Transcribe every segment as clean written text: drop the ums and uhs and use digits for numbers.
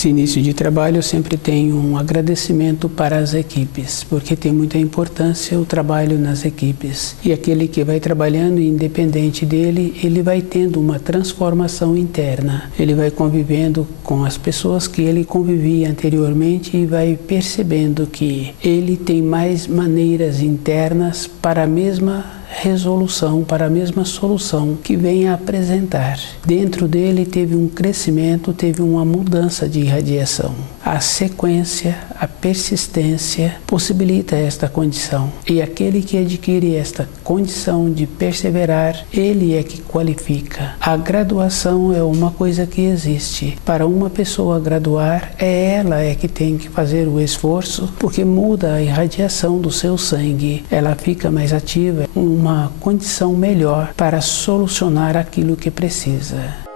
Esse início de trabalho eu sempre tenho um agradecimento para as equipes, porque tem muita importância o trabalho nas equipes. E aquele que vai trabalhando, independente dele, ele vai tendo uma transformação interna. Ele vai convivendo com as pessoas que ele convivia anteriormente e vai percebendo que ele tem mais maneiras internas para a mesma resolução, para a mesma solução que vem a apresentar. Dentro dele teve um crescimento, teve uma mudança de irradiação. A sequência, a persistência possibilita esta condição. E aquele que adquire esta condição de perseverar, ele é que qualifica. A graduação é uma coisa que existe. Para uma pessoa graduar, ela que tem que fazer o esforço, porque muda a irradiação do seu sangue. Ela fica mais ativa, uma condição melhor para solucionar aquilo que precisa.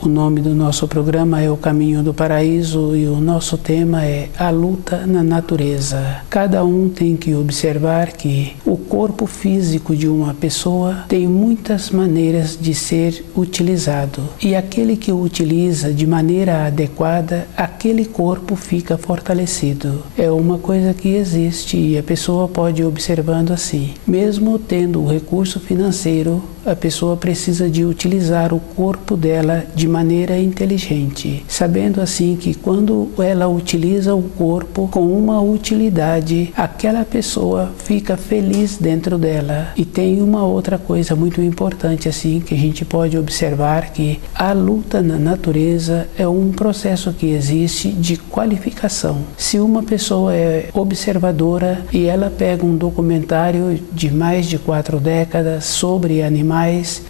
O nome do nosso programa é O Caminho do Paraíso e o nosso tema é A Luta na Natureza. Cada um tem que observar que o corpo físico de uma pessoa tem muitas maneiras de ser utilizado. E aquele que o utiliza de maneira adequada, aquele corpo fica fortalecido. É uma coisa que existe e a pessoa pode ir observando assim. Mesmo tendo o recurso financeiro, a pessoa precisa de utilizar o corpo dela de maneira inteligente, sabendo assim que quando ela utiliza o corpo com uma utilidade, aquela pessoa fica feliz dentro dela. E tem uma outra coisa muito importante assim que a gente pode observar, que a luta na natureza é um processo que existe de qualificação. Se uma pessoa é observadora e ela pega um documentário de mais de 4 décadas sobre animais,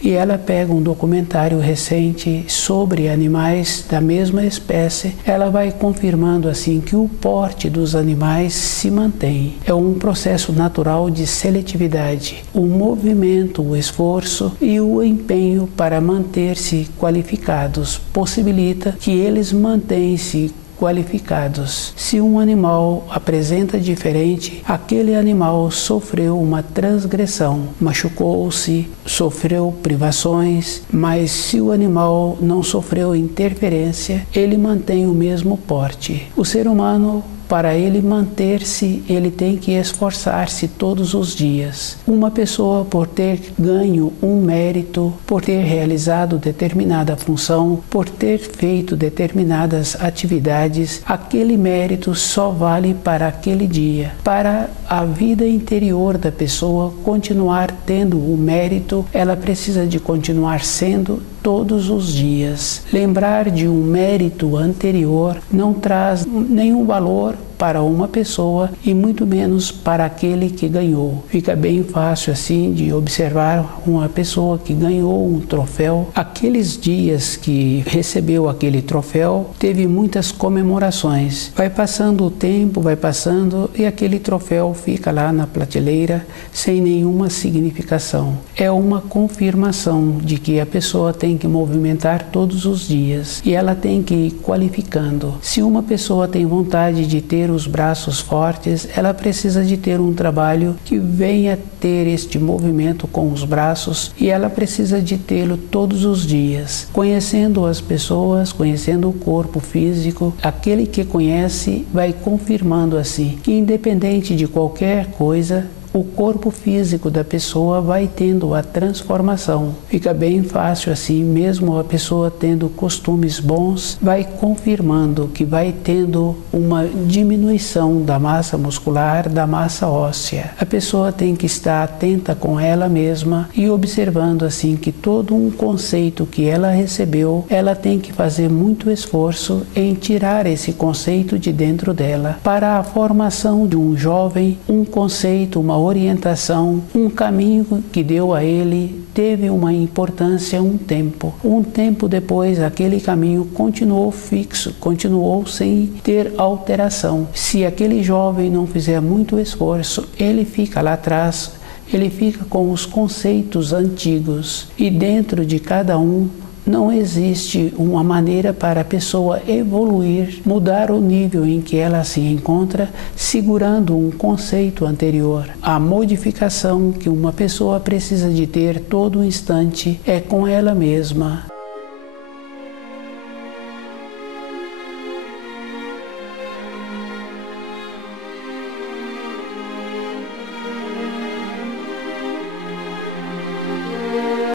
e ela pega um documentário recente sobre animais da mesma espécie, ela vai confirmando assim que o porte dos animais se mantém. É um processo natural de seletividade. O movimento, o esforço e o empenho para manter-se qualificados possibilita que eles mantenham-se qualificados. Se um animal apresenta diferente, aquele animal sofreu uma transgressão, machucou-se, sofreu privações, mas se o animal não sofreu interferência, ele mantém o mesmo porte. O ser humano, para ele manter-se, ele tem que esforçar-se todos os dias. Uma pessoa, por ter ganho um mérito, por ter realizado determinada função, por ter feito determinadas atividades, aquele mérito só vale para aquele dia. Para a vida interior da pessoa continuar tendo o mérito, ela precisa de continuar sendo todos os dias. Lembrar de um mérito anterior não traz nenhum valor para uma pessoa e muito menos para aquele que ganhou. Fica bem fácil assim de observar uma pessoa que ganhou um troféu. Aqueles dias que recebeu aquele troféu, teve muitas comemorações. Vai passando o tempo, vai passando e aquele troféu fica lá na prateleira sem nenhuma significação. É uma confirmação de que a pessoa tem que movimentar todos os dias e ela tem que ir qualificando. Se uma pessoa tem vontade de ter os braços fortes, ela precisa de ter um trabalho que venha ter este movimento com os braços e ela precisa de tê-lo todos os dias. Conhecendo as pessoas, conhecendo o corpo físico, aquele que conhece vai confirmando assim que independente de qualquer coisa, o corpo físico da pessoa vai tendo a transformação. Fica bem fácil assim, mesmo a pessoa tendo costumes bons, vai confirmando que vai tendo uma diminuição da massa muscular, da massa óssea. A pessoa tem que estar atenta com ela mesma e observando assim que todo um conceito que ela recebeu, ela tem que fazer muito esforço em tirar esse conceito de dentro dela. Para a formação de um jovem, um conceito, uma orientação, um caminho que deu a ele teve uma importância um tempo. Um tempo depois, aquele caminho continuou fixo, continuou sem ter alteração. Se aquele jovem não fizer muito esforço, ele fica lá atrás, ele fica com os conceitos antigos e dentro de cada um não existe uma maneira para a pessoa evoluir, mudar o nível em que ela se encontra, segurando um conceito anterior. A modificação que uma pessoa precisa de ter todo instante é com ela mesma.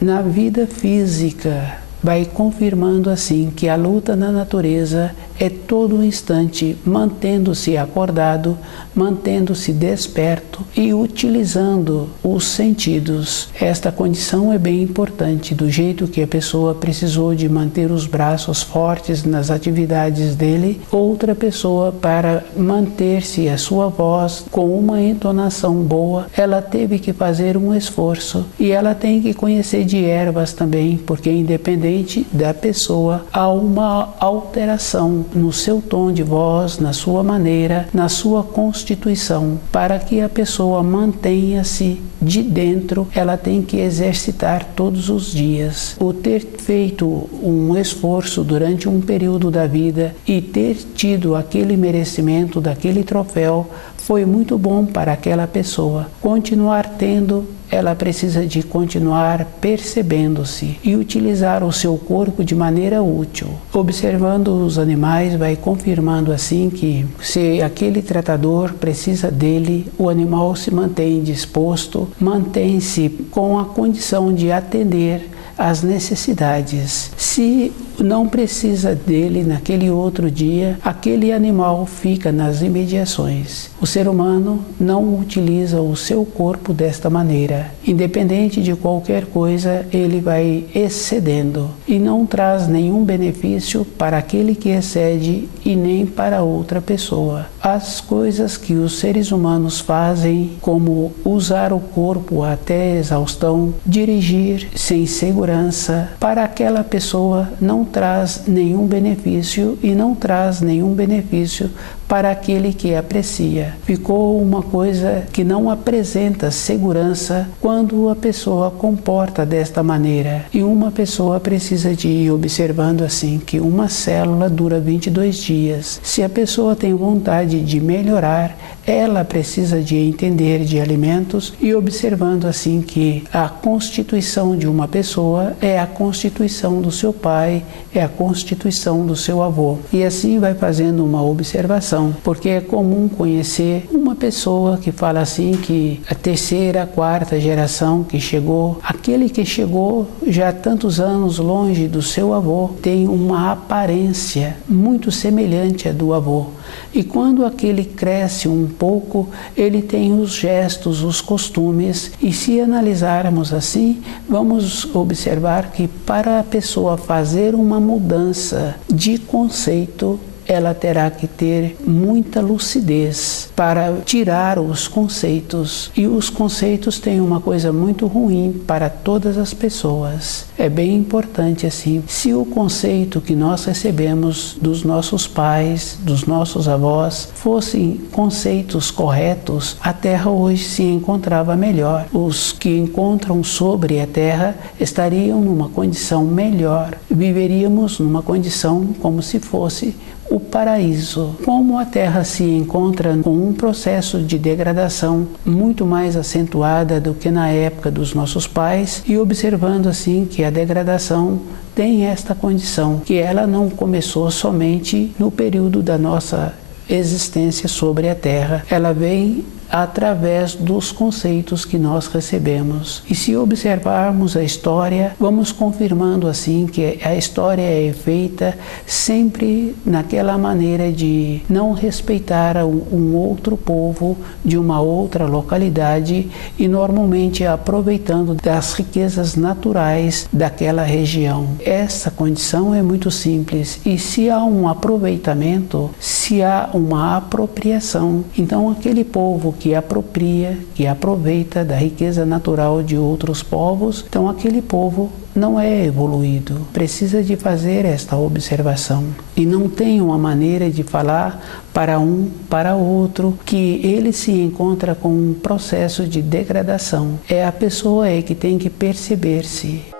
Na vida física, vai confirmando assim que a luta na natureza é todo instante mantendo-se acordado, mantendo-se desperto e utilizando os sentidos. Esta condição é bem importante, do jeito que a pessoa precisou de manter os braços fortes nas atividades dele, outra pessoa, para manter-se a sua voz com uma entonação boa, ela teve que fazer um esforço, e ela tem que conhecer de ervas também, porque independente da pessoa, há uma alteração no seu tom de voz, na sua maneira, na sua constituição. Para que a pessoa mantenha-se de dentro, ela tem que exercitar todos os dias. O ter feito um esforço durante um período da vida e ter tido aquele merecimento daquele troféu foi muito bom para aquela pessoa. Continuar tendo, ela precisa de continuar percebendo-se e utilizar o seu corpo de maneira útil. Observando os animais, vai confirmando assim que se aquele tratador precisa dele, o animal se mantém disposto, mantém-se com a condição de atender às necessidades. Se não precisa dele naquele outro dia, aquele animal fica nas imediações. O ser humano não utiliza o seu corpo desta maneira. Independente de qualquer coisa, ele vai excedendo e não traz nenhum benefício para aquele que excede e nem para outra pessoa. As coisas que os seres humanos fazem, como usar o corpo até exaustão, dirigir sem segurança, para aquela pessoa não traz nenhum benefício e não traz nenhum benefício para aquele que aprecia. Ficou uma coisa que não apresenta segurança quando a pessoa comporta desta maneira. E uma pessoa precisa de ir observando assim que uma célula dura 22 dias. Se a pessoa tem vontade de melhorar, ela precisa de entender de alimentos e observando assim que a constituição de uma pessoa é a constituição do seu pai, é a constituição do seu avô. E assim vai fazendo uma observação, porque é comum conhecer uma pessoa que fala assim que a terceira, quarta geração que chegou, aquele que chegou já há tantos anos longe do seu avô, tem uma aparência muito semelhante à do avô. E quando aquele cresce um pouco, ele tem os gestos, os costumes, e se analisarmos assim, vamos observar que para a pessoa fazer uma mudança de conceito, ela terá que ter muita lucidez para tirar os conceitos. E os conceitos têm uma coisa muito ruim para todas as pessoas. É bem importante assim, se o conceito que nós recebemos dos nossos pais, dos nossos avós, fossem conceitos corretos, a Terra hoje se encontrava melhor. Os que encontram sobre a Terra estariam numa condição melhor. Viveríamos numa condição como se fosse o paraíso. Como a Terra se encontra com um processo de degradação muito mais acentuada do que na época dos nossos pais, e observando assim que a degradação tem esta condição, que ela não começou somente no período da nossa existência sobre a Terra, ela vem através dos conceitos que nós recebemos. E se observarmos a história, vamos confirmando assim que a história é feita sempre naquela maneira de não respeitar um outro povo de uma outra localidade e normalmente aproveitando das riquezas naturais daquela região. Essa condição é muito simples, e se há um aproveitamento, se há uma apropriação, então aquele povo que apropria, que aproveita da riqueza natural de outros povos, então aquele povo não é evoluído. Precisa de fazer esta observação. E não tem uma maneira de falar para um, para outro, que ele se encontra com um processo de degradação. É a pessoa que tem que perceber-se.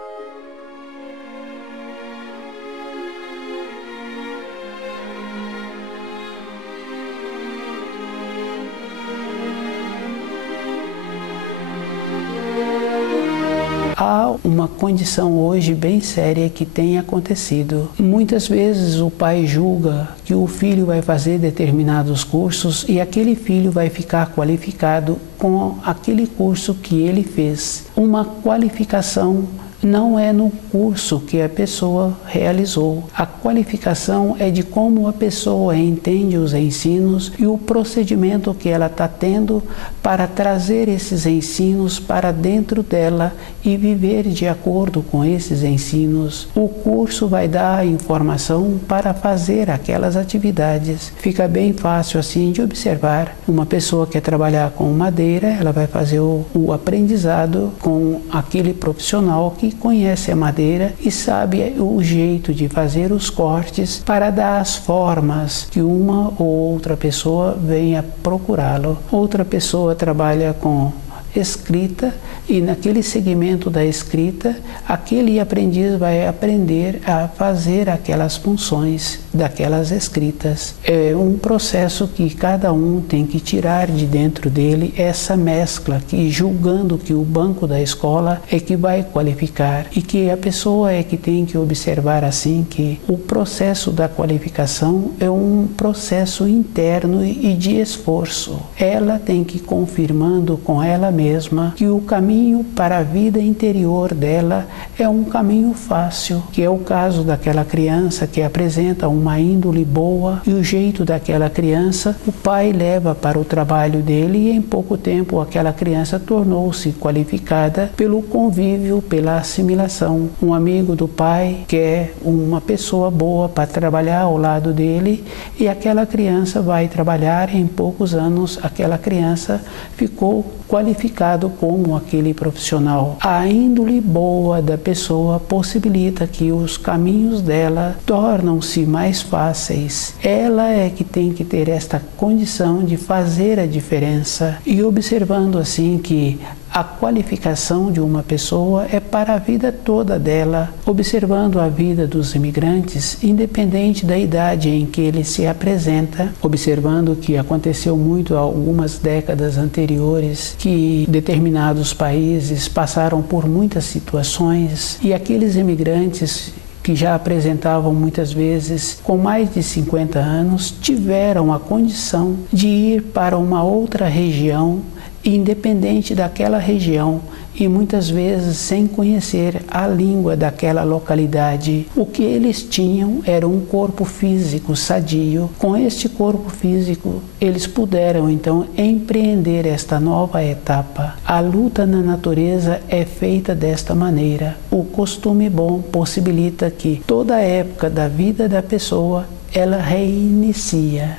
uma condição hoje bem séria que tem acontecido. Muitas vezes o pai julga que o filho vai fazer determinados cursos e aquele filho vai ficar qualificado com aquele curso que ele fez. Uma qualificação não é no curso que a pessoa realizou. A qualificação é de como a pessoa entende os ensinos e o procedimento que ela está tendo para trazer esses ensinos para dentro dela e viver de acordo com esses ensinos. O curso vai dar a informação para fazer aquelas atividades. Fica bem fácil assim de observar. Uma pessoa que quer trabalhar com madeira, ela vai fazer o aprendizado com aquele profissional que conhece a madeira e sabe o jeito de fazer os cortes para dar as formas que uma ou outra pessoa venha procurá-lo. Outra pessoa trabalha com escrita e naquele segmento da escrita, aquele aprendiz vai aprender a fazer aquelas funções daquelas escritas. É um processo que cada um tem que tirar de dentro dele essa mescla, que julgando que o banco da escola é que vai qualificar e que a pessoa é que tem que observar assim que o processo da qualificação é um processo interno e de esforço. Ela tem que ir confirmando com ela mesma que o caminho para a vida interior dela é um caminho fácil, que é o caso daquela criança que apresenta uma índole boa e o jeito daquela criança, o pai leva para o trabalho dele e em pouco tempo aquela criança tornou-se qualificada pelo convívio, pela assimilação. Um amigo do pai quer uma pessoa boa para trabalhar ao lado dele e aquela criança vai trabalhar e em poucos anos aquela criança ficou qualificado como aquele profissional. A índole boa da pessoa possibilita que os caminhos dela tornam-se mais fáceis. Ela é que tem que ter esta condição de fazer a diferença e observando assim que a qualificação de uma pessoa é para a vida toda dela, observando a vida dos imigrantes, independente da idade em que ele se apresenta, observando que aconteceu muito há algumas décadas anteriores, que determinados países passaram por muitas situações e aqueles imigrantes que já apresentavam muitas vezes com mais de 50 anos, tiveram a condição de ir para uma outra região independente daquela região e muitas vezes sem conhecer a língua daquela localidade. O que eles tinham era um corpo físico sadio. Com este corpo físico, eles puderam então empreender esta nova etapa. A luta na natureza é feita desta maneira. O costume bom possibilita que toda a época da vida da pessoa, ela reinicia.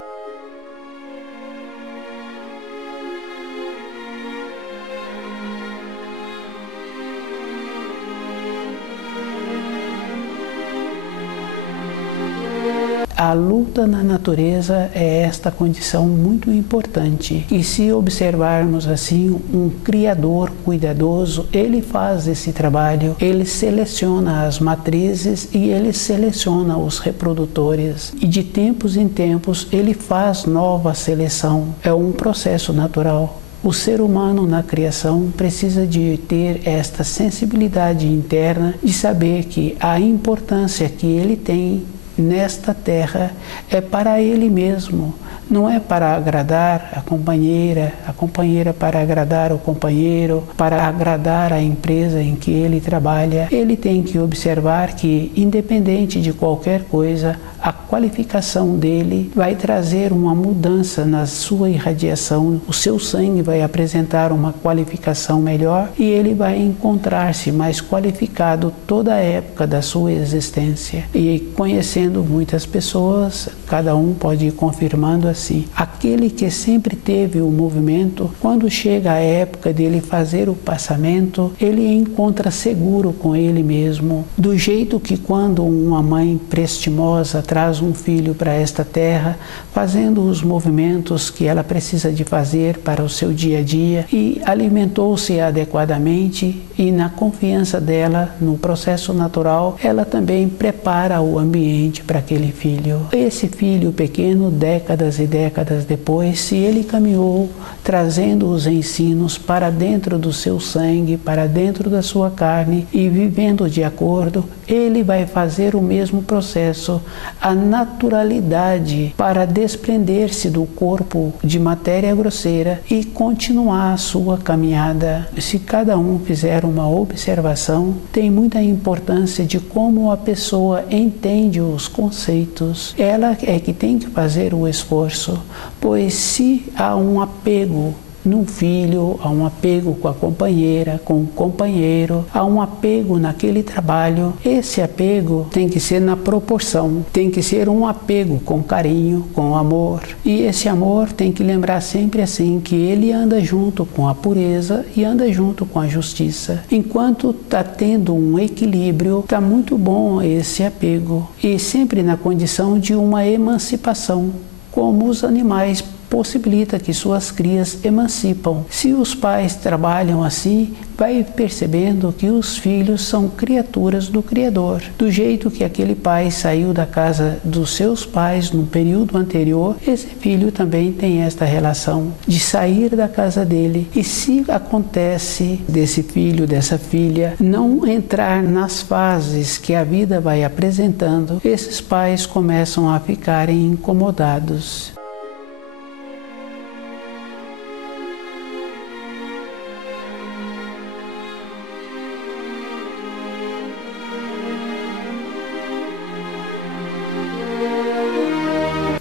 A luta na natureza é esta condição muito importante. E se observarmos assim, um criador cuidadoso, ele faz esse trabalho, ele seleciona as matrizes e ele seleciona os reprodutores. E de tempos em tempos ele faz nova seleção. É um processo natural. O ser humano na criação precisa de ter esta sensibilidade interna de saber que a importância que ele tem nesta terra é para ele mesmo, não é para agradar a companheira para agradar o companheiro, para agradar a empresa em que ele trabalha. Ele tem que observar que, independente de qualquer coisa, a qualificação dele vai trazer uma mudança na sua irradiação, o seu sangue vai apresentar uma qualificação melhor e ele vai encontrar-se mais qualificado toda a época da sua existência. E conhecendo muitas pessoas, cada um pode ir confirmando assim. Aquele que sempre teve o movimento, quando chega a época dele fazer o passamento, ele encontra seguro com ele mesmo. Do jeito que quando uma mãe prestimosa traz um filho para esta terra, fazendo os movimentos que ela precisa de fazer para o seu dia a dia e alimentou-se adequadamente e na confiança dela no processo natural, ela também prepara o ambiente importante para aquele filho. Esse filho pequeno, décadas e décadas depois, se ele caminhou trazendo os ensinos para dentro do seu sangue, para dentro da sua carne e vivendo de acordo, ele vai fazer o mesmo processo, a naturalidade para desprender-se do corpo de matéria grosseira e continuar a sua caminhada. Se cada um fizer uma observação, tem muita importância de como a pessoa entende os conceitos. Ela é que tem que fazer o esforço, pois se há um apego no filho, há um apego com a companheira, com o companheiro, há um apego naquele trabalho. Esse apego tem que ser na proporção, tem que ser um apego com carinho, com amor. E esse amor tem que lembrar sempre assim, que ele anda junto com a pureza e anda junto com a justiça. Enquanto está tendo um equilíbrio, está muito bom esse apego. E sempre na condição de uma emancipação, como os animais possibilita que suas crias emancipam. Se os pais trabalham assim, vai percebendo que os filhos são criaturas do Criador. Do jeito que aquele pai saiu da casa dos seus pais no período anterior, esse filho também tem esta relação de sair da casa dele. E se acontece desse filho, dessa filha, não entrar nas fases que a vida vai apresentando, esses pais começam a ficarem incomodados.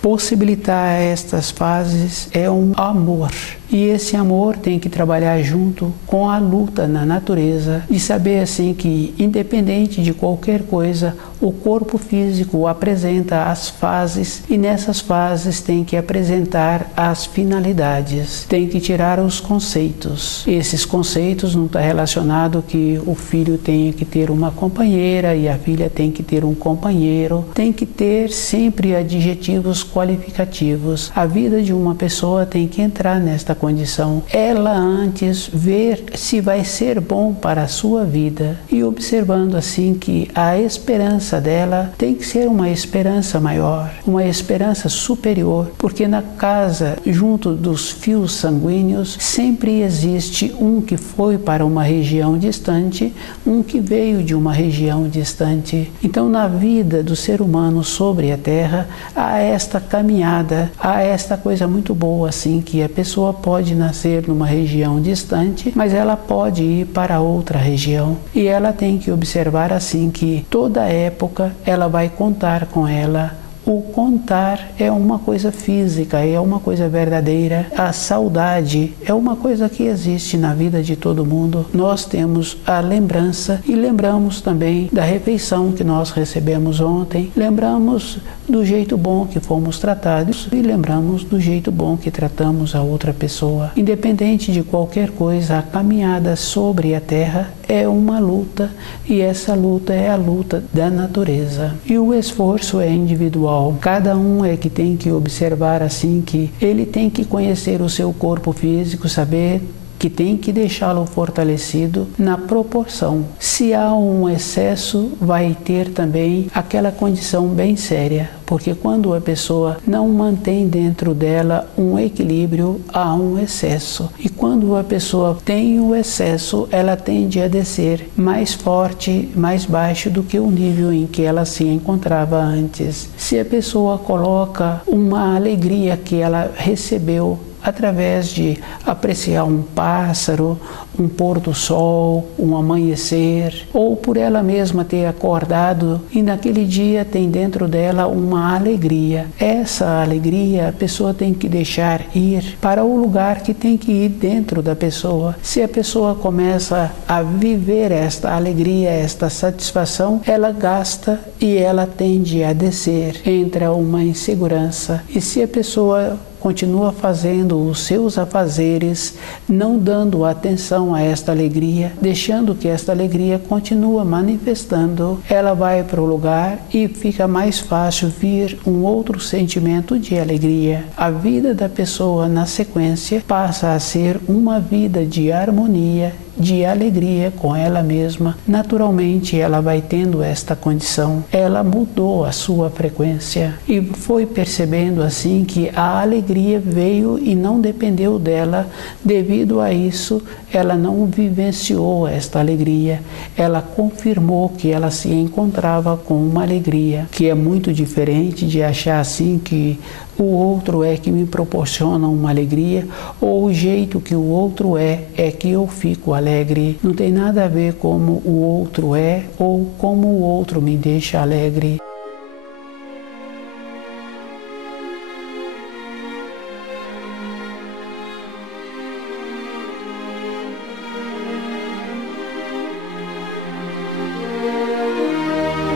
Possibilitar estas fases é um amor. E esse amor tem que trabalhar junto com a luta na natureza, de saber assim que, independente de qualquer coisa, o corpo físico apresenta as fases e nessas fases tem que apresentar as finalidades, tem que tirar os conceitos. Esses conceitos não estão relacionados que o filho tenha que ter uma companheira e a filha tem que ter um companheiro, tem que ter sempre adjetivos qualificativos. A vida de uma pessoa tem que entrar nesta condição. Ela antes ver se vai ser bom para a sua vida e observando assim que a esperança dela tem que ser uma esperança maior, uma esperança superior, porque na casa, junto dos fios sanguíneos, sempre existe um que foi para uma região distante, um que veio de uma região distante. Então, na vida do ser humano sobre a Terra, há esta caminhada, há esta coisa muito boa assim, que a pessoa pode nascer numa região distante, mas ela pode ir para outra região. E ela tem que observar assim que toda época ela vai contar com ela. O contar é uma coisa física, é uma coisa verdadeira. A saudade é uma coisa que existe na vida de todo mundo. Nós temos a lembrança e lembramos também da refeição que nós recebemos ontem. Lembramos do jeito bom que fomos tratados e lembramos do jeito bom que tratamos a outra pessoa. Independente de qualquer coisa, a caminhada sobre a terra é uma luta e essa luta é a luta da natureza. E o esforço é individual. Cada um é que tem que observar assim que ele tem que conhecer o seu corpo físico, saber que tem que deixá-lo fortalecido na proporção. Se há um excesso, vai ter também aquela condição bem séria, porque quando a pessoa não mantém dentro dela um equilíbrio, há um excesso. E quando a pessoa tem o excesso, ela tende a descer mais forte, mais baixo do que o nível em que ela se encontrava antes. Se a pessoa coloca uma alegria que ela recebeu através de apreciar um pássaro, um pôr do sol, um amanhecer, ou por ela mesma ter acordado e naquele dia tem dentro dela uma alegria. Essa alegria a pessoa tem que deixar ir para o lugar que tem que ir dentro da pessoa. Se a pessoa começa a viver esta alegria, esta satisfação, ela gasta e ela tende a descer, entra uma insegurança. E se a pessoa continua fazendo os seus afazeres, não dando atenção a esta alegria, deixando que esta alegria continua manifestando, ela vai para o lugar e fica mais fácil vir um outro sentimento de alegria. A vida da pessoa na sequência passa a ser uma vida de harmonia, de alegria com ela mesma, naturalmente ela vai tendo esta condição. Ela mudou a sua frequência e foi percebendo assim que a alegria veio e não dependeu dela. Devido a isso, ela não vivenciou esta alegria. Ela confirmou que ela se encontrava com uma alegria, que é muito diferente de achar assim que o outro é que me proporciona uma alegria, ou o jeito que o outro é que eu fico alegre. Não tem nada a ver como o outro é ou como o outro me deixa alegre.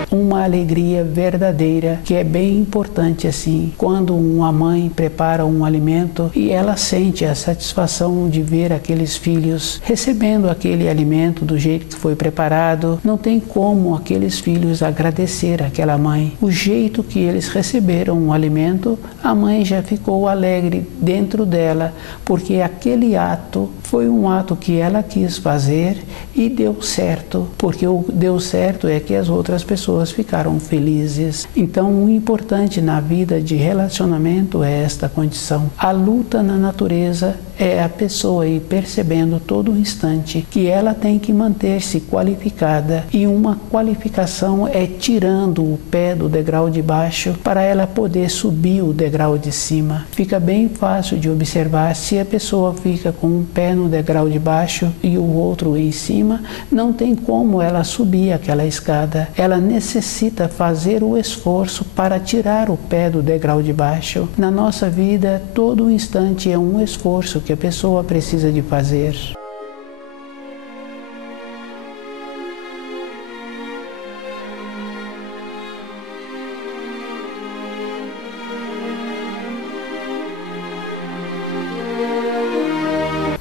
Uma alegria verdadeira, que é bem importante assim, quando uma mãe prepara um alimento e ela sente a satisfação de ver aqueles filhos recebendo aquele alimento do jeito que foi preparado, não tem como aqueles filhos agradecer àquela mãe. O jeito que eles receberam o alimento, a mãe já ficou alegre dentro dela, porque aquele ato foi um ato que ela quis fazer e deu certo, porque o deu certo é que as outras pessoas ficaram felizes. Então, o importante na vida de relacionamento é esta condição. A luta na natureza é a pessoa ir percebendo todo instante que ela tem que manter-se qualificada, e uma qualificação é tirando o pé do degrau de baixo para ela poder subir o degrau de cima. Fica bem fácil de observar se a pessoa fica com um pé no degrau de baixo e o outro em cima, não tem como ela subir aquela escada. Ela necessita fazer o esforço para tirar o pé do degrau de baixo. Na nossa vida, todo instante é um esforço que a pessoa precisa de fazer.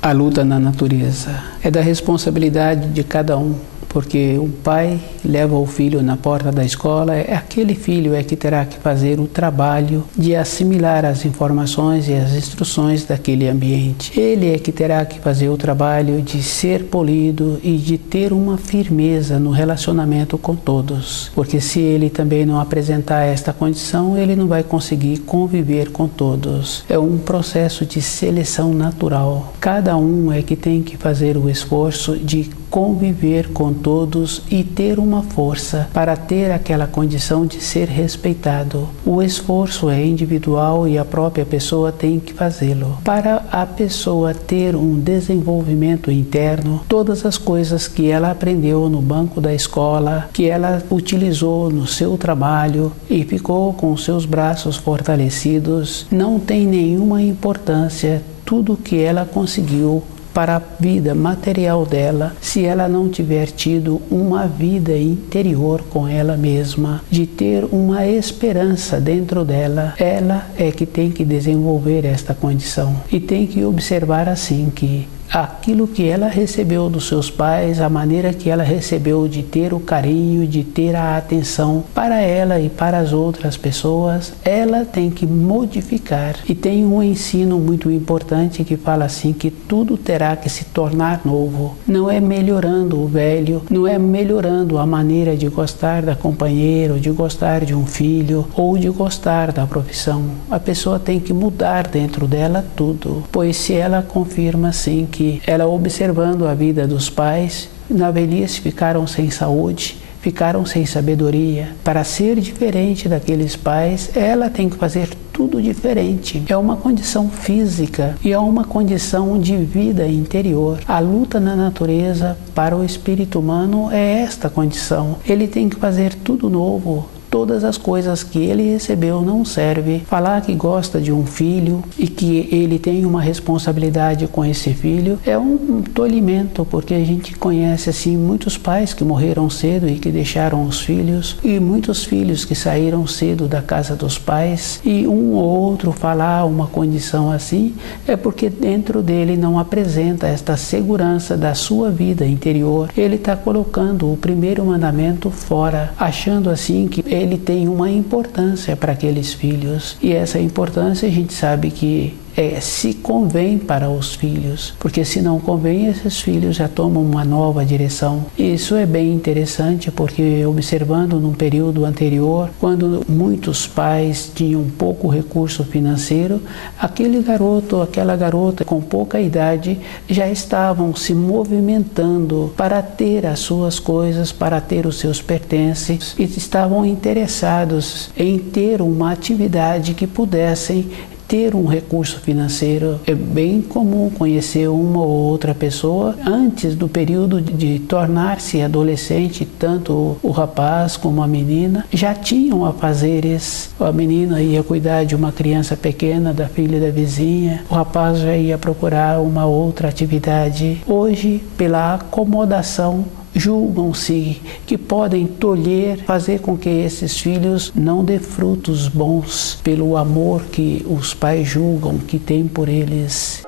A luta na natureza é da responsabilidade de cada um, porque o pai leva o filho na porta da escola, aquele filho é que terá que fazer o trabalho de assimilar as informações e as instruções daquele ambiente. Ele é que terá que fazer o trabalho de ser polido e de ter uma firmeza no relacionamento com todos, porque se ele também não apresentar esta condição, ele não vai conseguir conviver com todos. É um processo de seleção natural. Cada um é que tem que fazer o esforço de conviver com todos e ter uma força para ter aquela condição de ser respeitado. O esforço é individual e a própria pessoa tem que fazê-lo. Para a pessoa ter um desenvolvimento interno, todas as coisas que ela aprendeu no banco da escola, que ela utilizou no seu trabalho e ficou com seus braços fortalecidos, não tem nenhuma importância. Tudo que ela conseguiu para a vida material dela, se ela não tiver tido uma vida interior com ela mesma, de ter uma esperança dentro dela, ela é que tem que desenvolver esta condição e tem que observar assim que aquilo que ela recebeu dos seus pais, a maneira que ela recebeu de ter o carinho, de ter a atenção para ela e para as outras pessoas, ela tem que modificar. E tem um ensino muito importante que fala assim que tudo terá que se tornar novo. Não é melhorando o velho, não é melhorando a maneira de gostar da companheira, ou de gostar de um filho, ou de gostar da profissão. A pessoa tem que mudar dentro dela tudo, pois se ela confirma assim que ela observando a vida dos pais, na velhice ficaram sem saúde, ficaram sem sabedoria. Para ser diferente daqueles pais, ela tem que fazer tudo diferente. É uma condição física e é uma condição de vida interior. A luta na natureza para o espírito humano é esta condição. Ele tem que fazer tudo novo. Todas as coisas que ele recebeu não servem. Falar que gosta de um filho e que ele tem uma responsabilidade com esse filho é um tolimento, porque a gente conhece assim muitos pais que morreram cedo e que deixaram os filhos, e muitos filhos que saíram cedo da casa dos pais, e um ou outro falar uma condição assim é porque dentro dele não apresenta esta segurança da sua vida interior. Ele está colocando o primeiro mandamento fora, achando assim que ele tem uma importância para aqueles filhos, e essa importância a gente sabe que se convém para os filhos, porque se não convém, esses filhos já tomam uma nova direção. Isso é bem interessante, porque observando num período anterior, quando muitos pais tinham pouco recurso financeiro, aquele garoto, aquela garota com pouca idade já estavam se movimentando para ter as suas coisas, para ter os seus pertences, e estavam interessados em ter uma atividade que pudessem ter um recurso financeiro. É bem comum conhecer uma ou outra pessoa antes do período de tornar-se adolescente, tanto o rapaz como a menina já tinham afazeres. A menina ia cuidar de uma criança pequena, da filha da vizinha, o rapaz já ia procurar uma outra atividade. Hoje, pela acomodação, julgam-se que podem tolher, fazer com que esses filhos não dê frutos bons pelo amor que os pais julgam que têm por eles.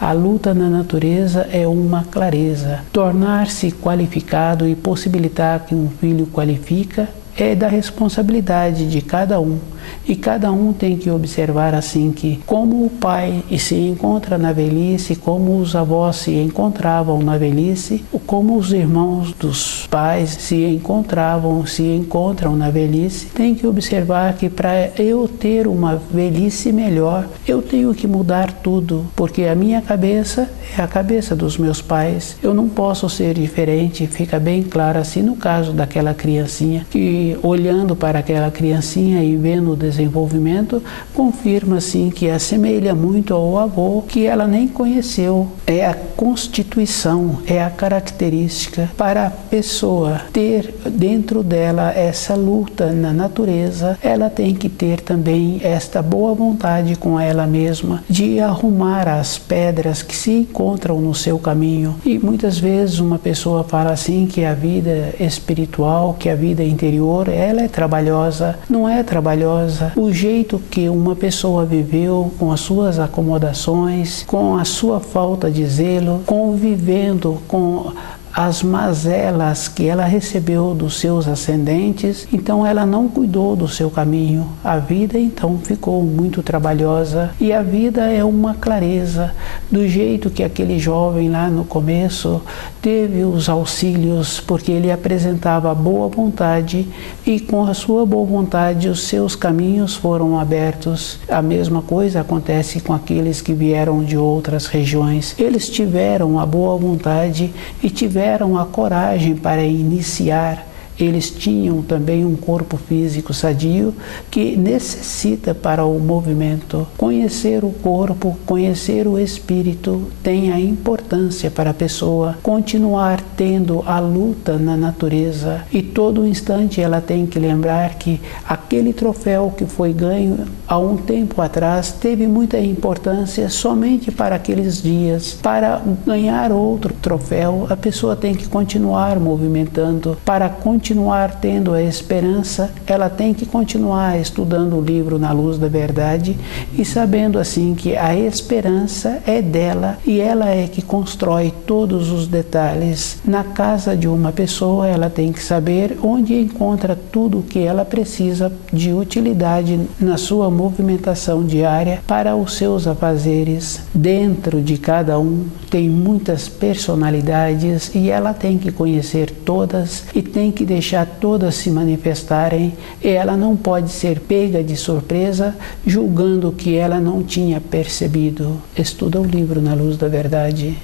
A luta na natureza é uma clareza. Tornar-se qualificado e possibilitar que um filho qualifica é da responsabilidade de cada um. E cada um tem que observar assim que, como o pai se encontra na velhice, como os avós se encontravam na velhice, como os irmãos dos pais se encontram na velhice, tem que observar que para eu ter uma velhice melhor, eu tenho que mudar tudo, porque a minha cabeça é a cabeça dos meus pais. Eu não posso ser diferente, fica bem claro assim no caso daquela criancinha, que olhando para aquela criancinha e vendo o desenvolvimento, confirma assim que assemelha muito ao avô que ela nem conheceu. É a constituição, é a característica para a pessoa ter dentro dela essa luta na natureza. Ela tem que ter também esta boa vontade com ela mesma de arrumar as pedras que se encontram no seu caminho. E muitas vezes uma pessoa fala assim que a vida espiritual, que a vida interior, ela é trabalhosa. Não é trabalhosa. O jeito que uma pessoa viveu, com as suas acomodações, com a sua falta de zelo, convivendo com as mazelas que ela recebeu dos seus ascendentes, então ela não cuidou do seu caminho. A vida então ficou muito trabalhosa, e a vida é uma clareza, do jeito que aquele jovem lá no começo teve os auxílios, porque ele apresentava boa vontade, e com a sua boa vontade os seus caminhos foram abertos. A mesma coisa acontece com aqueles que vieram de outras regiões. Eles tiveram a boa vontade e tiveram a coragem para iniciar. Eles tinham também um corpo físico sadio que necessita para o movimento. Conhecer o corpo, conhecer o espírito tem a importância para a pessoa continuar tendo a luta na natureza, e todo instante ela tem que lembrar que aquele troféu que foi ganho há um tempo atrás teve muita importância somente para aqueles dias. Para ganhar outro troféu, a pessoa tem que continuar movimentando. Para continuar tendo a esperança, ela tem que continuar estudando o livro Na Luz da Verdade e sabendo assim que a esperança é dela, e ela é que constrói todos os detalhes. Na casa de uma pessoa, ela tem que saber onde encontra tudo o que ela precisa de utilidade na sua movimentação diária para os seus afazeres. Dentro de cada um tem muitas personalidades, e ela tem que conhecer todas e tem que deixar todas se manifestarem. E ela não pode ser pega de surpresa julgando que ela não tinha percebido. Estuda o livro Na Luz da Verdade.